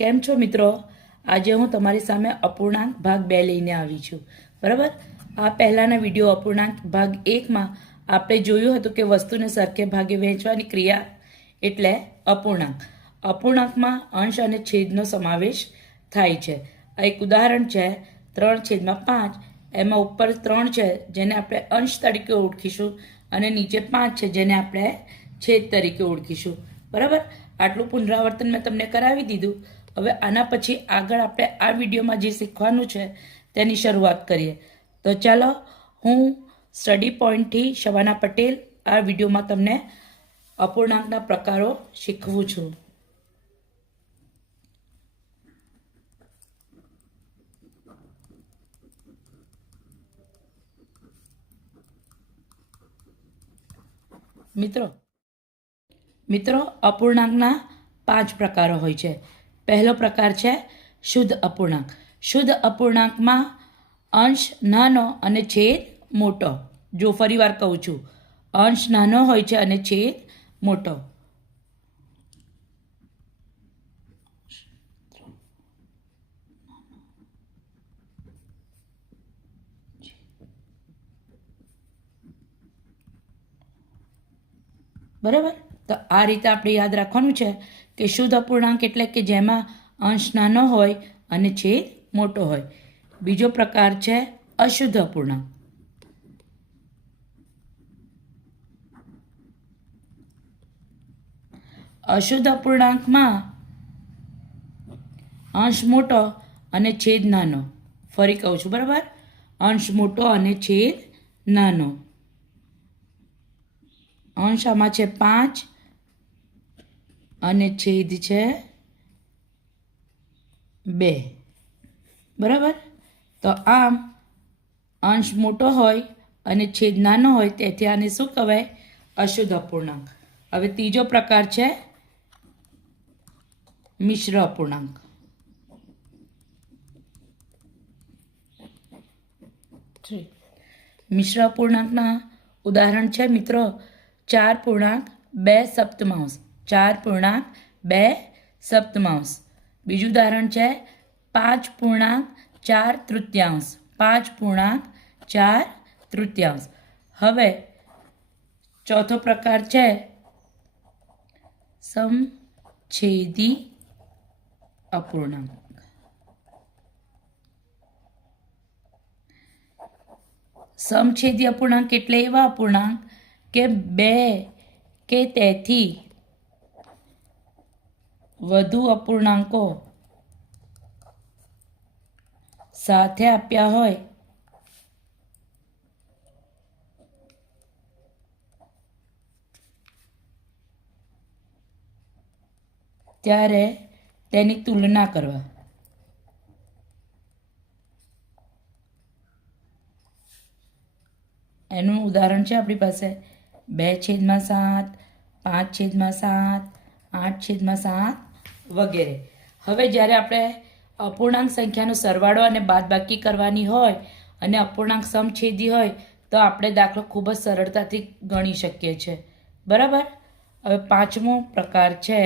કેમ છો મિત્રો? આજે હું તમારી સામે અપૂર્ણાંક ભાગ 2 લઈને આવી છું. બરાબર? આ પહેલાંના વિડીયો અપૂર્ણાંક ભાગ 1માં આપણે જોયું હતું કે વસ્તુને સરખે ભાગે વહેંચવાની ક્રિયા એટલે અપૂર્ણાંક. અપૂર્ણાંકમાં અંશ અને છેદનો સમાવેશ થાય છે. આ એક ઉદાહરણ છે 3/5. એમાં ઉપર 3 છે જેને આપણે અંશ તરીકે ઓળખીશું અને નીચે 5 છે જેને આપણે છેદ તરીકે ઓળખીશું. બરાબર? આટલું પુનરાવર્તન મેં તમને કરાવી દીધું. હવે આના પછી આગળ આપણે આ વિડીયોમાં જે શીખવાનું છે તેની શરૂઆત કરીએ. તો ચાલો, હું સ્ટડી પોઈન્ટથી શબાના પટેલ આ વિડીયોમાં તમને અપૂર્ણાંકના પ્રકારો શીખવું છું. મિત્રો અપૂર્ણાંકના 5 પ્રકારો હોય છે. પહેલો પ્રકાર છે શુદ્ધ અપૂર્ણાંક. શુદ્ધ અપૂર્ણાંકમાં અંશ નાનો અને છેદ મોટો. જો ફરી વાર કહું છું, અંશ નાનો હોય છે અને છેદ મોટો. બરાબર? તો આ રીતે આપણે યાદ રાખવાનું છે કે શુદ્ધ અપૂર્ણાંક એટલે કે જેમાં અંશ નાનો હોય અને છેદ મોટો હોય. બીજો પ્રકાર છે અશુદ્ધ અપૂર્ણાંક. અશુદ્ધ અપૂર્ણાંકમાં અંશ મોટો અને છેદ નાનો. ફરી કહું છું, બરાબર? અંશ મોટો અને છેદ નાનો. અંશ આમાં છે 5 અને છેદ છે 2. બરાબર? તો આમ અંશ મોટો હોય અને છેદ નાનો હોય તેથી આને શું કહેવાય? અશુદ્ધ અપૂર્ણાંક. હવે ત્રીજો પ્રકાર છે મિશ્ર અપૂર્ણાંક. મિશ્ર અપૂર્ણાંકના ઉદાહરણ છે મિત્રો 4.2 4.2. બીજું ઉદાહરણ છે 5.4. હવે ચોથો પ્રકાર છે સમછેદી અપૂર્ણાંક. સમછેદી અપૂર્ણાંક એટલે એવા અપૂર્ણાંક કે 2 કે તેથી વધુ અપૂર્ણાંકો સાથે આપ્યા હોય ત્યારે તેની તુલના કરવા. એનું ઉદાહરણ છે આપણી પાસે 2/7, 5/7, 8/7 વગેરે. હવે જ્યારે આપણે અપૂર્ણાંક સંખ્યાનો સરવાળો અને બાદબાકી કરવાની હોય અને અપૂર્ણાંક સમછેદી હોય તો આપણે દાખલો ખૂબ જ સરળતાથી ગણી શકીએ છીએ. બરાબર? હવે પાંચમો પ્રકાર છે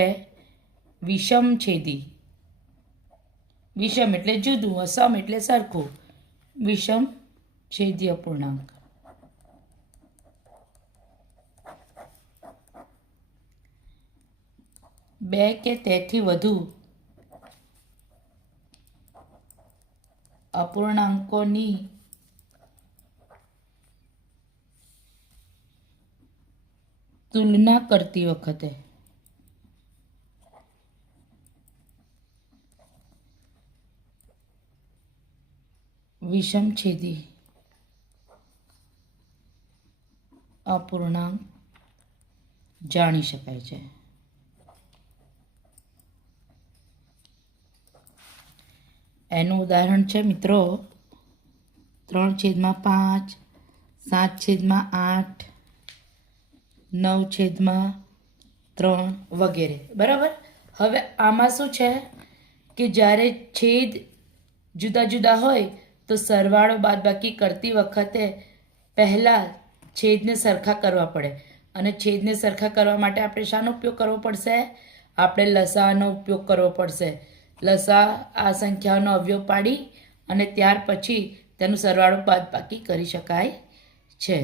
વિષમછેદી. વિષમ એટલે જુદું, સમ એટલે સરખું. વિષમછેદી અપૂર્ણાંક. બે કે તેથી વધુ અપૂર્ણાંકોની તુલના કરતી વખતે વિષમછેદી અપૂર્ણાંક જાણી શકાય છે. એનું ઉદાહરણ છે મિત્રો 3/5, 7/8, 9/3 વગેરે. બરાબર? હવે આમાં શું છે કે જ્યારે છેદ જુદા જુદા હોય તો સરવાળો બાદબાકી કરતી વખતે પહેલાં છેદને સરખા કરવા પડે અને છેદને સરખા કરવા માટે આપણે શાનો ઉપયોગ કરવો પડશે? આપણે લસાઅનો ઉપયોગ કરવો પડશે. લસા આ સંખ્યાઓનો અવયવ પાડી અને ત્યાર પછી તેનું સરવાળો બાદબાકી કરી શકાય છે.